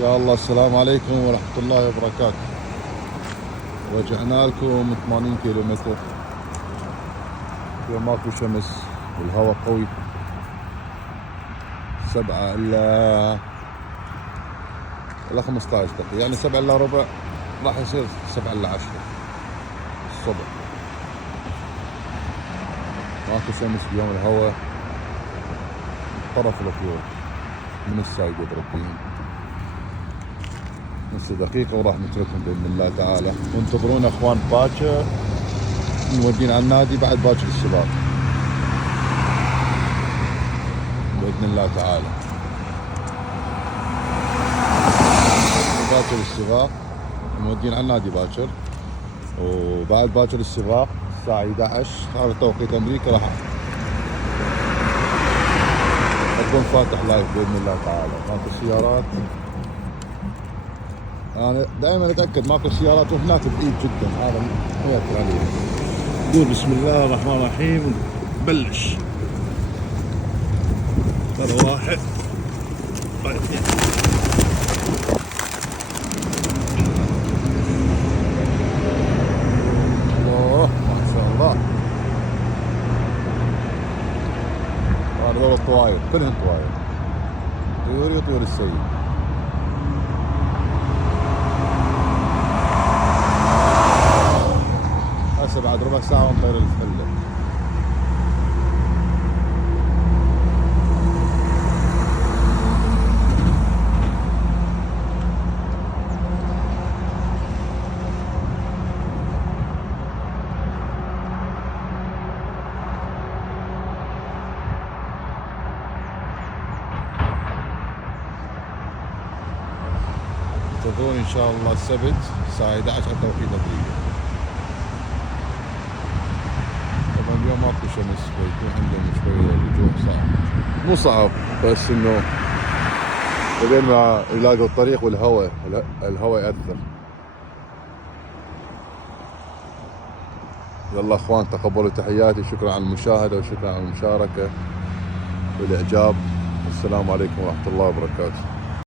يا الله، السلام عليكم ورحمة الله وبركاته. رجعنا لكم 80 كيلو متر. اليوم ماكو شمس والهواء قوي. 7 إلا 15 دقيقة، يعني 7 إلا ربع راح يصير 7 إلا 10 الصبح. ماكو شمس اليوم، الهواء طرف الطيور من السايق يضربين. نص دقيقة وراح نتركهم بإذن الله تعالى، وانتظرونا اخوان باكر نودين على النادي بعد باكر السباق بإذن الله تعالى. باكر السباق نودين على النادي باكر، وبعد باكر السباق الساعة 11 هذا توقيت أمريكا راح أكون فاتح لايف بإذن الله تعالى. ماكو سيارات، أنا دائما أتأكد ماكو سيارات، وهناك بعيد جدا هذا ما يأثر عليه. نقول بسم الله الرحمن الرحيم ونبلش. هذا واحد، هذا اثنين. الله ما شاء الله. هذا دول الطواير كلهم طواير، طيوري وطيور السيد. هسه بعد ربع ساعة ونطير الفلة. انتظروني ان شاء الله السبت الساعة 11 على توقيت امريكا. طبعا اليوم ماكو شمس، فيكون عندنا شوية الجو صعب، مو صعب بس انه لين ما يلاقوا الطريق والهواء الهواء يأثر. يلا اخوان، تقبلوا تحياتي، شكرا على المشاهدة وشكرا على المشاركة والإعجاب. السلام عليكم ورحمة الله وبركاته.